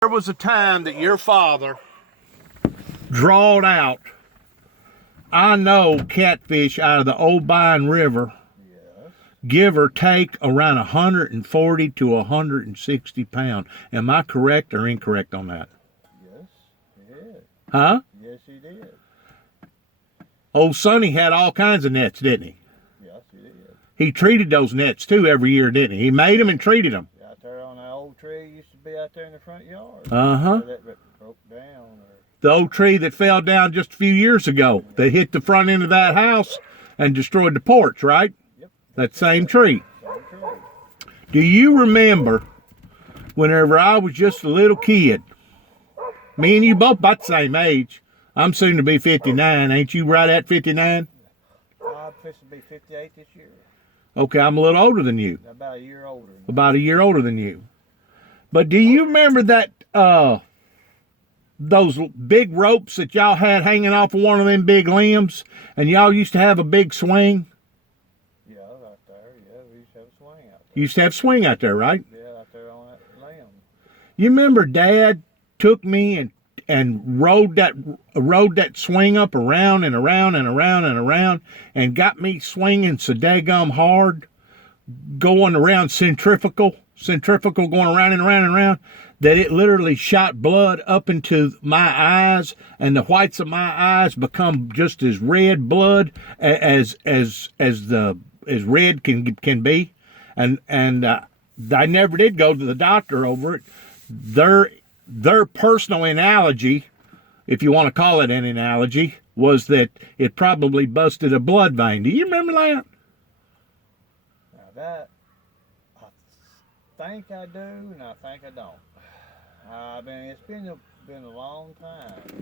There was a time that your father drawed out, I know, catfish out of the Obion River, Yes. give or take around 140 to 160 pounds. Am I correct or incorrect on that? Yes, he did. Huh? Yes, he did. Old Sonny had all kinds of nets, didn't he? Yes, he did. He treated those nets too every year, didn't he? He made them and treated them. Out there on that old tree used to be out there in the front yard. Uh-huh. That broke down. The old tree that fell down just a few years ago that hit the front end of that house and destroyed the porch, right? Yep. That same tree. Same tree. Do you remember whenever I was just a little kid? Me and you both about the same age. I'm soon to be 59. Ain't you right at 59? I'm fixing to be 58 this year. Okay, I'm a little older than you. About a year older. About a year older than you. But do you remember that those big ropes that y'all had hanging off of one of them big limbs, and y'all used to have a big swing? Yeah, right there. Yeah, we used to have a swing out there. You used to have swing out there, right? Yeah, out there on that limb. You remember Dad took me and rode that swing up around and around and around and around and got me swinging so daggum hard, going around centrifugal going around and around and around, that it literally shot blood up into my eyes, and the whites of my eyes become just as red blood as red can be, and I never did go to the doctor over it. Their personal analogy, if you want to call it an analogy, was that it probably busted a blood vein. Do you remember that? Now that, I think I do, and I think I don't. I mean, it's been a long time. It's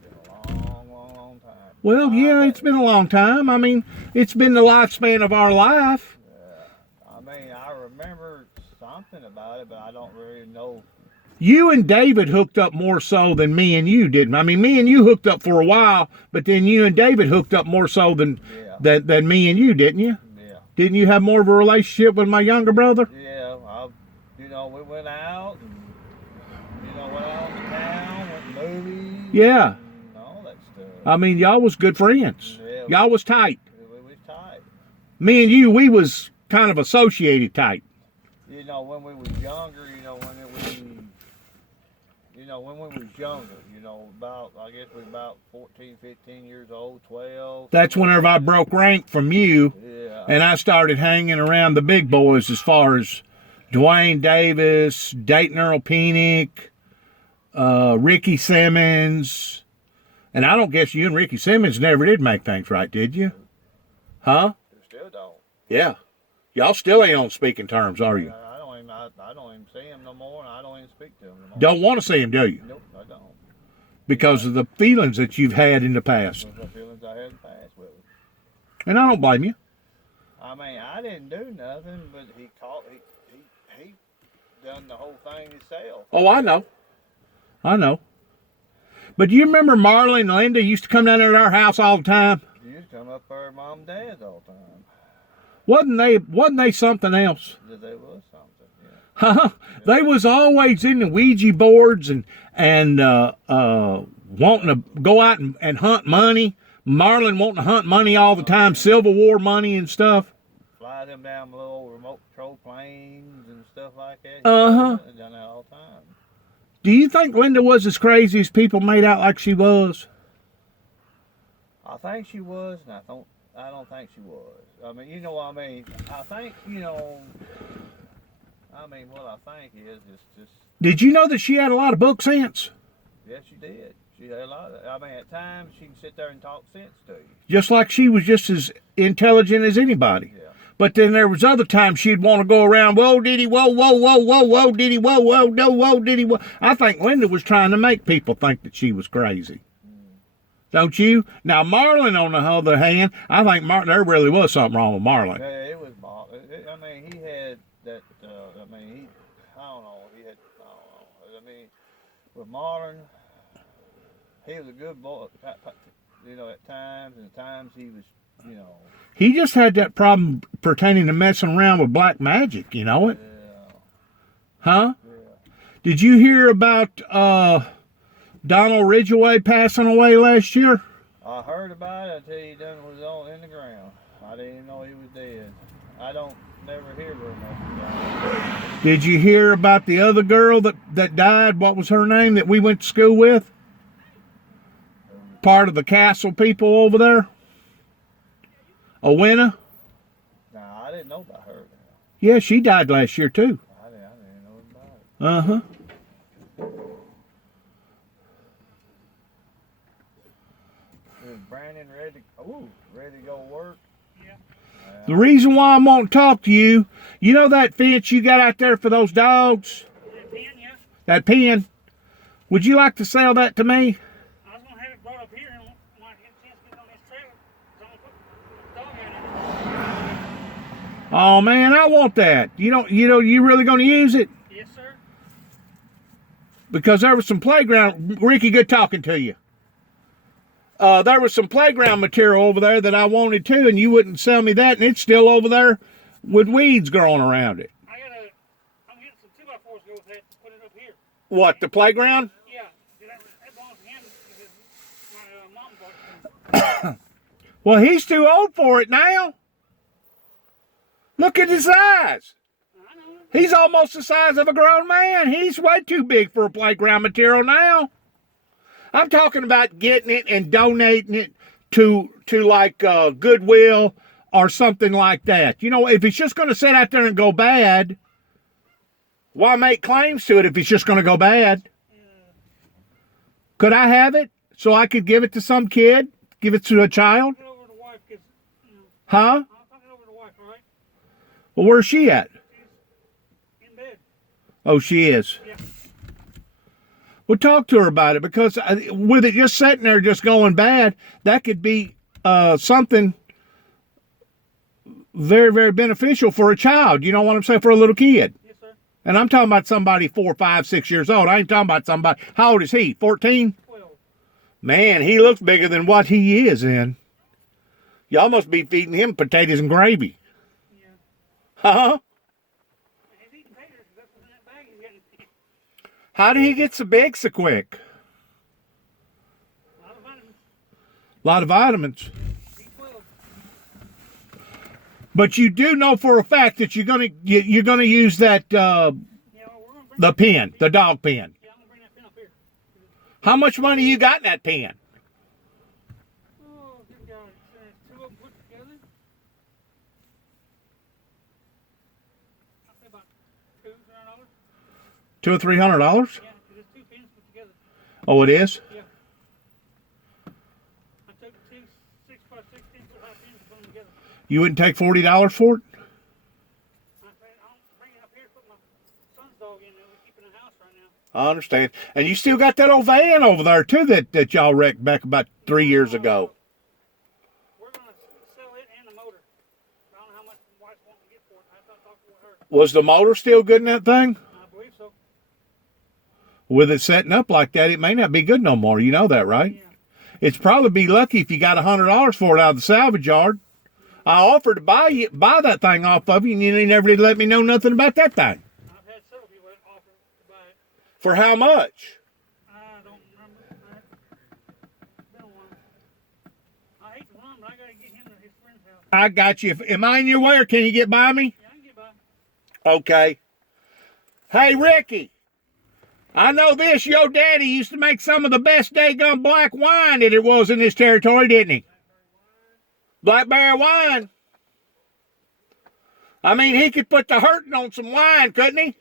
been a long time. Well, yeah, it's been a long time. I mean, it's been the lifespan of our life. I mean, I remember something about it, but I don't really know. You and David hooked up more so than me and you didn't. I mean, me and you hooked up for a while, but then you and David hooked up more so than me and you, didn't you? Yeah. Didn't you have more of a relationship with my younger brother? Yeah, we went out, and, went out to town, went to movies. Yeah. And all that stuff. I mean, y'all was good friends. Yeah, y'all was tight. We was tight. Me and you, we was kind of associated tight. When we was younger, when we was younger, I guess we about 14, 15 years old, 12. That's whenever I broke rank from you, Yeah. and I started hanging around the big boys as far as Dwayne Davis, Dayton Earl Penick, Ricky Simmons, and I don't guess you and Ricky Simmons never did make things right, did you? Huh? We still don't. Yeah. Y'all still ain't on speaking terms, are you? I don't even see him no more, and I don't even speak to him no more. Don't want to see him, do you? Nope, I don't. Because of the feelings that you've had in the past. The feelings I had in the past with him. And I don't blame you. I mean, I didn't do nothing, but he done the whole thing himself. Oh, I know. But do you remember Marlon and Linda used to come down there at our house all the time? He used to come up there, Mom and Dad's all the time. Wasn't they something else? They was something, yeah. Huh? They was always in the Ouija boards and wanting to go out and hunt money. Marlon wanting to hunt money all the time, Civil War money and stuff. Fly them down little remote control planes and stuff like that. Uh-huh. Done that all the time. Do you think Linda was as crazy as people made out like she was? I think she was, and I don't think she was. I mean, I think, what I think is just... Did you know that she had a lot of book sense? Yes, she did. She had a lot of... I mean, at times, she can sit there and talk sense to you. Just like she was just as intelligent as anybody. Yeah. But then there was other times she'd want to go around, whoa, diddy, whoa, whoa, whoa, whoa, whoa, diddy, whoa, whoa, no, whoa, diddy, whoa. I think Linda was trying to make people think that she was crazy. Don't you? Now, Marlon, on the other hand, I think there really was something wrong with Marlon. Yeah, it was Marlon. I mean, he had that, I don't know, I mean, with Marlon, he was a good boy, at times, and at times he was, He just had that problem pertaining to messing around with black magic, you know it? Yeah. Huh? Yeah. Did you hear about Donald Ridgway passing away last year? I heard about it until he done was on in the ground. I didn't even know he was dead. I don't never hear very much about it. Did you hear about the other girl that died? What was her name that we went to school with? Part of the Castle people over there? Owena? Nah, I didn't know about her. Yeah, she died last year too. I didn't know about it. Uh-huh. Is Brandon ready to go work? Yeah. The reason why I want to talk to you, you know that fence you got out there for those dogs? That pen, yeah. That pen? Would you like to sell that to me? I was going to have it brought up here and when I get a chance to get on this trailer, so I'm going to put the dog in it. Oh man, I want that. You really gonna use it? Yes, sir. Because there was some playground, Ricky, good talking to you. There was some playground material over there that I wanted too, and you wouldn't sell me that, and it's still over there with weeds growing around it. I'm getting some 2x4s to go with that to put it up here. What, the playground? Yeah. That belongs to him because my mom bought it for him. Well, he's too old for it now. Look at his eyes. I know. He's almost the size of a grown man. He's way too big for a playground material now. I'm talking about getting it and donating it to like Goodwill or something like that. You know, if it's just going to sit out there and go bad, why make claims to it if it's just going to go bad? Could I have it so I could give it to some kid? Give it to a child? I'll talk it over to the wife because, Huh? I'll talk it over to the wife, all right? Well, where's she at? She's in bed. Oh, she is. Yeah. Well, talk to her about it because with it just sitting there just going bad, that could be something very, very beneficial for a child. You know what I'm saying? For a little kid. Yes, sir. And I'm talking about somebody 4, 5, 6 years old. I ain't talking about somebody. How old is he? 14? 12. Man, he looks bigger than what he is in. Y'all must be feeding him potatoes and gravy. Yeah. Huh? He's eating taters. That's what's in that bag he's getting. How did he get so big so quick? A lot of vitamins. A lot of vitamins. B12. But you do know for a fact that you're gonna use that Yeah, well, we're going to bring the pen, the dog pen. Yeah, I'm going to bring that pen up here. How much money you got in that pen? Oh, good God. Two of them put together. I'll say about $200. $200 or $300? Yeah, because it's two pins put together. Oh, it is. Yeah. I took two 6x16 foot high pins and put them together. You wouldn't take $40 for it? I said, I'll bring it up here to put my son's dog in there. We keep it in the house right now. I understand. And you still got that old van over there too that y'all wrecked back about 3 years ago. We're going to sell it and the motor. I don't know how much the wife's wanting to get for it. I have to talk with her. Was the motor still good in that thing? I believe so. With it setting up like that, it may not be good no more. You know that, right? Yeah. It's probably be lucky if you got $100 for it out of the salvage yard. I offered to buy that thing off of you, and you never did let me know nothing about that thing. I've had several people that offer to buy it. For how much? I don't remember. It's been a while. I hate to run, but I got to get him to his friend's house. I got you. Am I in your way, or can you get by me? Yeah, I can get by. Okay. Hey, Ricky. I know this. Your daddy used to make some of the best daggum black wine that it was in this territory, didn't he? Blackberry wine. I mean, he could put the hurting on some wine, couldn't he?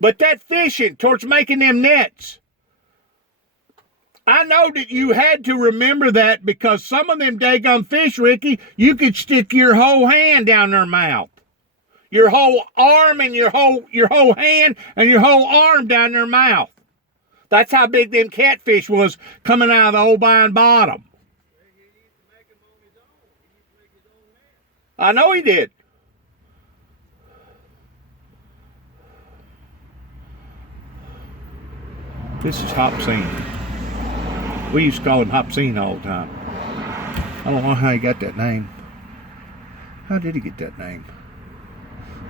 But that fishing towards making them nets, I know that you had to remember that because some of them daggum fish, Ricky, you could stick your whole hand down their mouth. Your whole arm and your whole hand and your whole arm down their mouth. That's how big them catfish was coming out of the old Vine Bottom. I know he did. This is Hopsine. We used to call him Hopsine all the time. I don't know how he got that name. How did he get that name?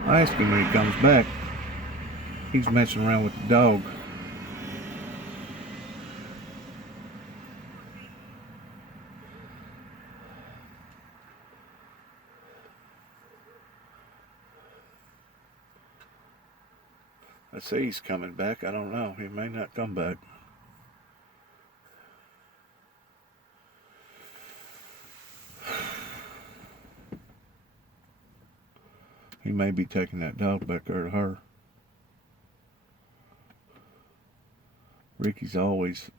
I'll ask him when he comes back. He's messing around with the dog. I say he's coming back. I don't know. He may not come back. He may be taking that dog back there to her. Ricky's always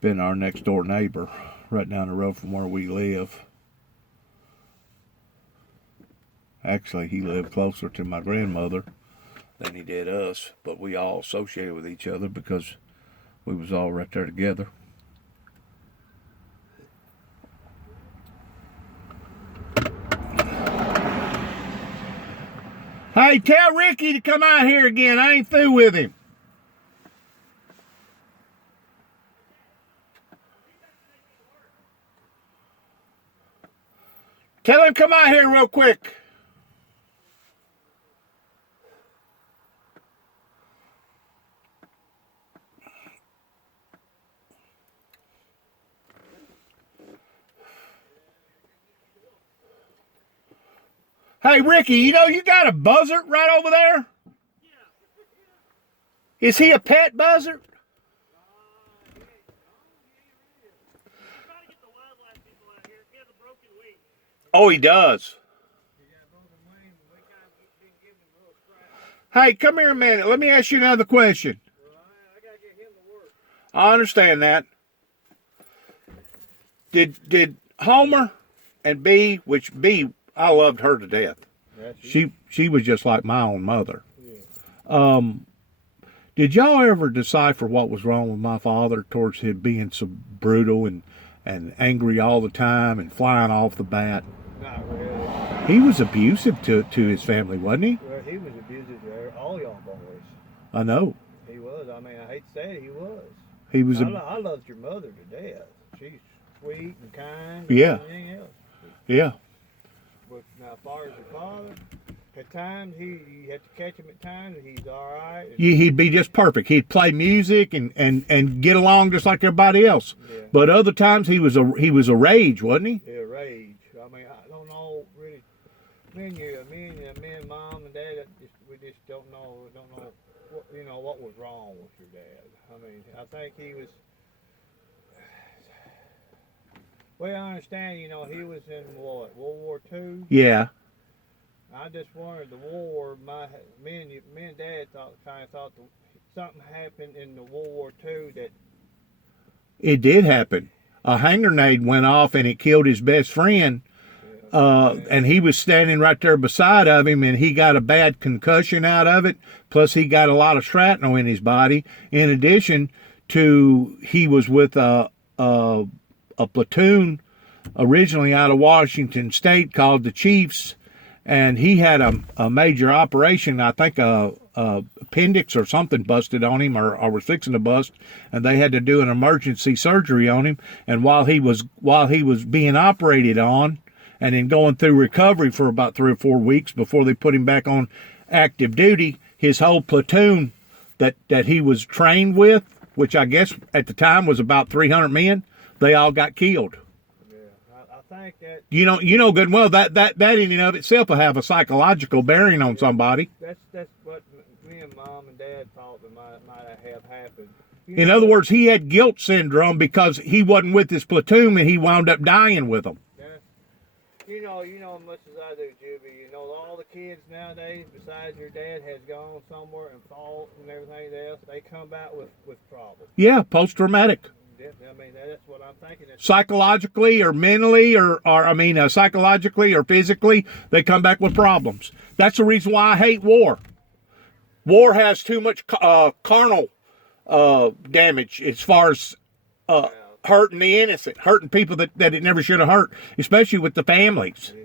been our next door neighbor, right down the road from where we live. Actually, he lived closer to my grandmother than he did us, but we all associated with each other because we was all right there together. Hey, tell Ricky to come out here again. I ain't through with him. Tell him to come out here real quick. Hey, Ricky, you know you got a buzzard right over there? Is he a pet buzzard? Oh, he does. Hey, come here a minute. Let me ask you another question. I understand that. Did Homer and B, which B, I loved her to death. She was just like my own mother. Did y'all ever decipher what was wrong with my father towards him being so brutal and angry all the time and flying off the bat? Not really. He was abusive to his family, wasn't he? Well, he was abusive to all young boys. I know. He was. I mean, I hate to say it, he was. He was. I loved your mother to death. She's sweet and kind. Yeah. And everything else. Yeah. But now, as far as your father, at times you had to catch him at times, and he's all right. He'd be just perfect. He'd play music and get along just like everybody else. Yeah. But other times he was a rage, wasn't he? Yeah, rage. I mean, I don't know really. Me and mom and dad, we just don't know. What was wrong with your dad. I mean, I think he was. Well, I understand. He was in what, World War II. Yeah. I just wondered the war. Me and Dad thought something happened in the World War II that. It did happen. A hand grenade went off and it killed his best friend. And he was standing right there beside of him, and he got a bad concussion out of it. Plus, he got a lot of shrapnel in his body. In addition to, he was with a platoon originally out of Washington State called the Chiefs, and he had a major operation. I think a appendix or something busted on him, or was fixing to bust, and they had to do an emergency surgery on him. And while he was being operated on, and then going through recovery for about 3 or 4 weeks before they put him back on active duty, his whole platoon that he was trained with, which I guess at the time was about 300 men, they all got killed. Yeah, I think that. You know good and well that in and of itself will have a psychological bearing on somebody. That's what me and Mom and Dad thought that might have happened. In other words, he had guilt syndrome because he wasn't with his platoon and he wound up dying with them. You know as much as I do, Juby. All the kids nowadays, besides your dad, has gone somewhere and fought and everything else. They come back with problems. Yeah, post-traumatic. I mean, that's what I'm thinking. Psychologically or mentally psychologically or physically, they come back with problems. That's the reason why I hate war. War has too much carnal damage as far as hurting the innocent, hurting people that it never should have hurt, especially with the families. Yeah.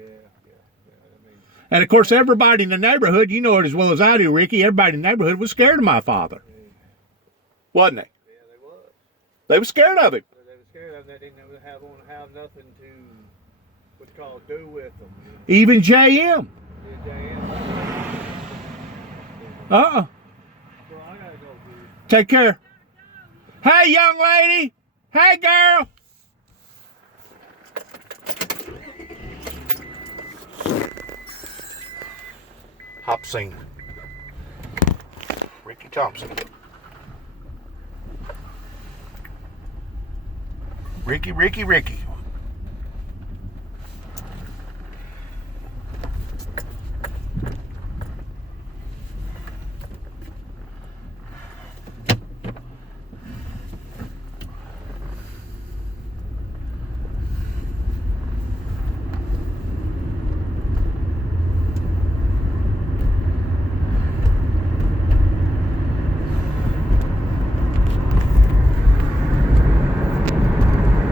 And of course, everybody in the neighborhood, you know it as well as I do, Ricky, everybody in the neighborhood was scared of my father. Wasn't they? Yeah, they was. They were scared of him. They were scared of him. They didn't want to have nothing to, do with them. Even JM. Yeah, Uh-uh. Well, I gotta go, dude. Take care. Hey, young lady. Hey, girl. Hop scene. Ricky Thompson. Ricky.